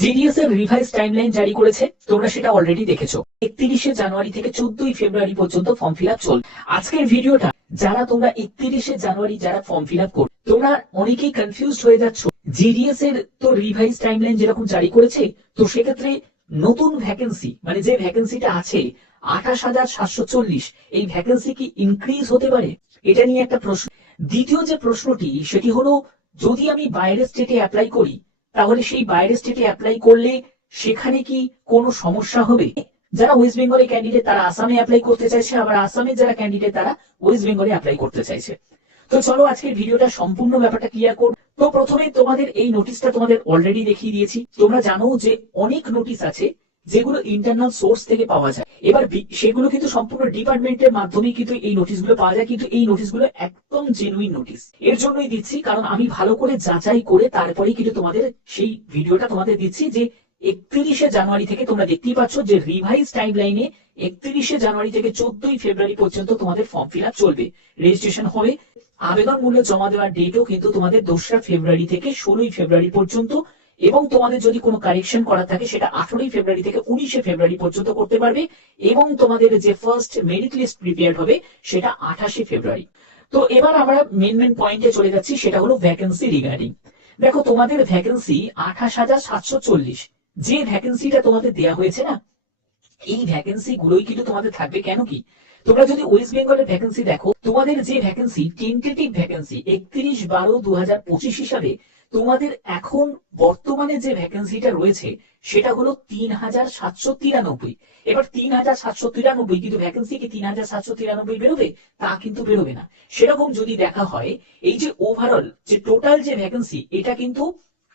GDS এর revise timeline জারি করেছে, তোমরা সেটা অলরেডি দেখেছো। 31শে জানুয়ারি থেকে 14ই ফেব্রুয়ারি পর্যন্ত ফর্ম ফিল আপ চলবে। আজকের ভিডিওটা যারা তোমরা 31শে জানুয়ারি যারা ফর্ম ফিল আপ করো, তোমরা অনেকেই কনফিউজড হয়ে যাচ্ছ। জিডিএস এর তো রিভাইজ টাইমলাইন যেরকম জারি করেছে, তো সেক্ষেত্রে নতুন ভ্যাকেন্সি মানে যে ভ্যাকেন্সিটা আছে 28,740, এই ভ্যাকেন্সি কি ইনক্রিজ হতে পারে? এটা নিয়ে একটা প্রশ্ন। দ্বিতীয় যে প্রশ্নটি সেটি হলো, যদি আমি বাইরের স্টেটে অ্যাপ্লাই করি, তাহলে সেই বাইরের স্টেটে অ্যাপ্লাই করলে সেখানে কি কোনো সমস্যা হবে? যারা ওয়েস্ট বেঙ্গলে ক্যান্ডিডেট তারা আসামে অ্যাপ্লাই করতে চাইছে, আবার আসামে যারা ক্যান্ডিডেট তারা ওয়েস্ট বেঙ্গলে অ্যাপ্লাই করতে চাইছে। তো চলো আজকের ভিডিওটা সম্পূর্ণ ব্যাপারটা ক্লিয়ার করব। তো প্রথমে তোমাদের এই নোটিশটা তোমাদের অলরেডি দেখিয়ে দিয়েছি। তোমরা জানো যে অনেক নোটিশ আছে যেগুলো ইন্টারনাল সোর্স থেকে পাওয়া যায়। এবার সেগুলো কিন্তু সম্পূর্ণ ডিপার্টমেন্টের মাধ্যমে কিন্তু এই নোটিশগুলো পাওয়া যায়, কিন্তু এই নোটিশগুলো একদম জেনুইন নোটিশ। এর জন্যই দিচ্ছি কারণ আমি ভালো করে যাচাই করে তারপরেই কিন্তু তোমাদের সেই ভিডিওটা তোমাদের দিচ্ছি যে 31শে জানুয়ারি থেকে তোমরা দেখতেই পাচ্ছ যে রিভাইজ টাইমলাইনে 31শে জানুয়ারি থেকে 14ই ফেব্রুয়ারি পর্যন্ত তোমাদের ফর্ম ফিল আপ চলবে, রেজিস্ট্রেশন হবে। আবেদন মূল্য জমা দেওয়ার ডেটও কিন্তু তোমাদের 2রা ফেব্রুয়ারি থেকে 16ই ফেব্রুয়ারি পর্যন্ত, এবং তোমাদের যদি কোনো কারেকশন করা থাকে সেটা 18ই ফেব্রুয়ারি থেকে 19শে ফেব্রুয়ারি পর্যন্ত করতে পারবে, এবং তোমাদের যে ফার্স্ট মেরিট লিস্ট প্রিপেয়ার হবে সেটা 28শে ফেব্রুয়ারি। তো এবার আমরা মেন পয়েন্টে চলে যাচ্ছি, সেটা হলো ভ্যাকেন্সি রিগার্ডিং। দেখো তোমাদের ভ্যাকেন্সি 28,740, যে ভ্যাকেন্সিটা তোমাদের দেওয়া হয়েছে না, এই ভ্যাকেন্সি গুলোই কিন্তু তোমাদের থাকবে। কেন কি, তোমরা যদি ওয়েস্ট বেঙ্গলের ভ্যাকেন্সি দেখো, তোমাদের যে ভ্যাকেন্সি টেন্টেটিভ ভ্যাকেন্সি 31/12/2025 হিসাবে তোমাদের এখন বর্তমানে যে ভ্যাকেন্সিটা রয়েছে সেটা হলো 3,793। এবার 3,793, কিন্তু ভ্যাকেন্সি কি 3,793 বেরোবে? তা কিন্তু বেরোবে না। সেরকম যদি দেখা হয়, এই যে ওভারঅল যে টোটাল যে ভ্যাকেন্সি এটা কিন্তু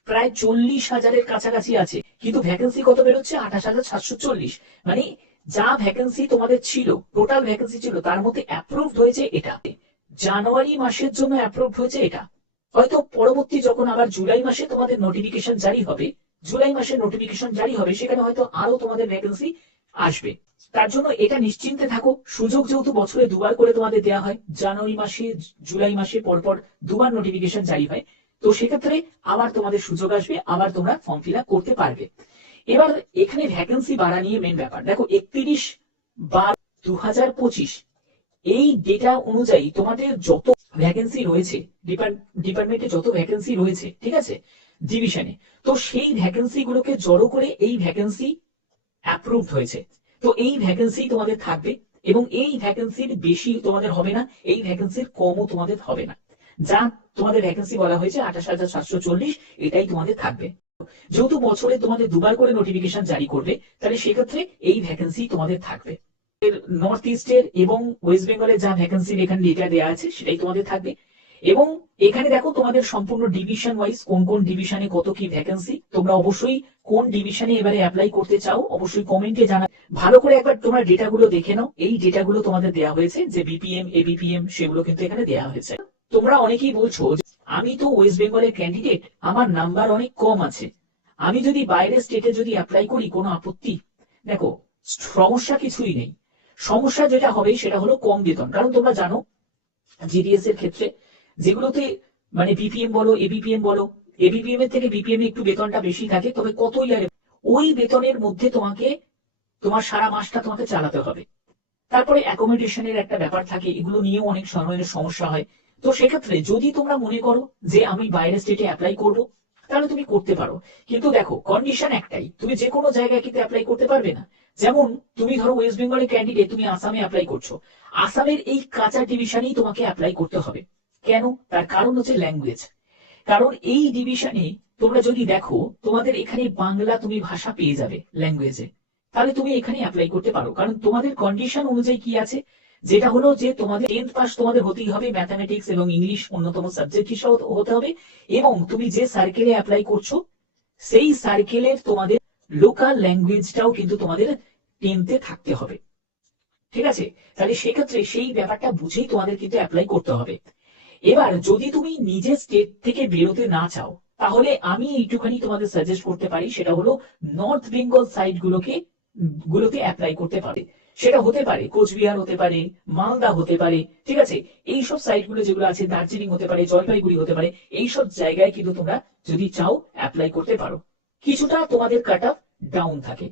প্রায় 40,000-এর কাছাকাছি আছে, কিন্তু ভ্যাকেন্সি কত বেরোচ্ছে? 28,740। মানে যা ভ্যাকেন্সি তোমাদের ছিল, টোটাল ভ্যাকেন্সি ছিল, তার মধ্যে অ্যাপ্রুভড হয়েছে এটা, জানুয়ারি মাসের জন্য অ্যাপ্রুভড হয়েছে এটা। হয়তো পরবর্তী যখন আবার জুলাই মাসে তোমাদের নোটিফিকেশন জারি হবে, জুলাই মাসে নোটিফিকেশন জারি হবে, সেখানে হয়তো আরো তোমাদের ভ্যাকেন্সি আসবে। তার জন্য এটা নিশ্চিন্তে থাকো। সুযোগ যেহেতু বছরে দুবার করে তোমাদের দেওয়া হয়, জানুয়ারি মাসে জুলাই মাসে পরপর দুবার নোটিফিকেশন জারি হয়, তো সেক্ষেত্রে আবার তোমাদের সুযোগ আসবে, আবার তোমরা ফর্ম ফিল আপ করতে পারবে। এবার এখানে ভ্যাকেন্সি বাড়া নিয়ে মেন ব্যাপার দেখো, 31/12/2025 এই ডেটা অনুযায়ী তোমাদের যত ভ্যাকেন্সি রয়েছে, ডিপার্টমেন্টে যত ভ্যাকেন্সি রয়েছে, ঠিক আছে, ডিভিশনে, তো সেই ভ্যাকেন্সি গুলোকে জড়ো করে এই ভ্যাকেন্সি অ্যাপ্রুভড হয়েছে। তো এই ভ্যাকেন্সি তোমাদের থাকবে, এবং এই ভ্যাকেন্সির বেশি তোমাদের হবে না, এই ভ্যাকেন্সির কমও তোমাদের হবে না। যা তোমাদের ভ্যাকেন্সি বলা হয়েছে 28,740, এটাই তোমাদের থাকবে। যেহেতু বছরে তোমাদের দুবার করে নোটিফিকেশন জারি করবে, তাহলে সেক্ষেত্রে এই ভ্যাকেন্সি তোমাদের থাকবে। নর্থ ইস্টের এবং ওয়েস্ট বেঙ্গলের যা ভ্যাকেন্সি এখানে ডেটা দেওয়া আছে সেটাই তোমাদের থাকবে। এবং এখানে দেখো তোমাদের সম্পূর্ণ ডিভিশন ওয়াইজ কোন কোন ডিভিশনে কত কি ভ্যাকেন্সি, তোমরা অবশ্যই কোন ডিভিশনে এবারে অ্যাপ্লাই করতে চাও অবশ্যই কমেন্টে জানা। ভালো করে একবার তোমরা ডেটাগুলো দেখে নাও, এই ডেটাগুলো তোমাদের দেওয়া হয়েছে, যে বিপিএম এবিপিএম সেগুলো কিন্তু এখানে দেওয়া হয়েছে। তোমরা অনেকেই বলছো আমি তো ওয়েস্ট বেঙ্গলের ক্যান্ডিডেট, আমার নাম্বার অনেক কম আছে, আমি যদি বাইরের স্টেটে যদি অ্যাপ্লাই করি কোনো আপত্তি? দেখো, সমস্যা কিছুই নেই। সমস্যা যেটা হবে সেটা হলো কম বেতন। কারণ তোমরা জানো জিডিএস এর ক্ষেত্রে যেগুলোতে মানে বিপিএম বলো এবিপিএম বলো, এবিপিএম এর থেকে বিপিএম এ একটু বেতনটা বেশি থাকে, তবে কত ইয়ারে ওই বেতনের মধ্যে তোমাকে তোমার সারা মাসটা তোমাকে চালাতে হবে। তারপরে অ্যাকোমোডেশনের একটা ব্যাপার থাকে, এগুলো নিয়েও অনেক সময়ের সমস্যা হয়। তো সেক্ষেত্রে যদি তোমরা মনে করো যে আমি বাইরের স্টেটে অ্যাপ্লাই করব, তাহলে তুমি করতে পারো। কিন্তু দেখো কন্ডিশন একটাই, তুমি যে কোনো জায়গায় কিন্তু অ্যাপ্লাই করতে পারবে না। যেমন তুমি ধরো ওয়েস্ট বেঙ্গলের ক্যান্ডিডেট, তুমি আসামে অ্যাপ্লাই করছো, আসামের এই কাঁচা ডিভিশনেই তোমাকে অ্যাপ্লাই করতে হবে। কেন? তার কারণ হচ্ছে ল্যাঙ্গুয়েজ। কারণ এই ডিভিশনে তোমরা যদি দেখো, তোমাদের এখানে বাংলা তুমি ভাষা পেয়ে যাবে ল্যাঙ্গুয়েজে, তাহলে তুমি এখানে অ্যাপ্লাই করতে পারো। কারণ তোমাদের কন্ডিশন অনুযায়ী কি আছে, যেটা হলো যে তোমাদের 10th পাস তোমাদের হতেই হবে, ম্যাথামেটিক্স এবং ইংলিশ অন্যতম সাবজেক্ট হিসেবে হতে হবে, এবং তুমি যে সার্কেলে অ্যাপ্লাই করছো সেই সার্কেলের তোমাদের লোকাল ল্যাঙ্গুয়েজটাও কিন্তু তোমাদের 10th-এ থাকতে হবে। ঠিক আছে, তাহলে সেক্ষেত্রে সেই ব্যাপারটা বুঝেই তোমাদের কিন্তু অ্যাপ্লাই করতে হবে। এবার যদি তুমি নিজের স্টেট থেকে বেরোতে না চাও, তাহলে আমি এইটুখানি তোমাদের সাজেস্ট করতে পারি, সেটা হলো নর্থ বেঙ্গল সাইড গুলোতে অ্যাপ্লাই করতে পারে। সেটা হতে পারে কোচবিহার, হতে পারে মালদা, হতে পারে, ঠিক আছে, এইসব সাইট গুলো যেগুলো আছে, দার্জিলিং হতে পারে, জলপাইগুড়ি হতে পারে, এইসব জায়গায় কিন্তু তোমরা যদি চাও অ্যাপ্লাই করতে পারো। কিছুটা তোমাদের কাট অফ ডাউন থাকে।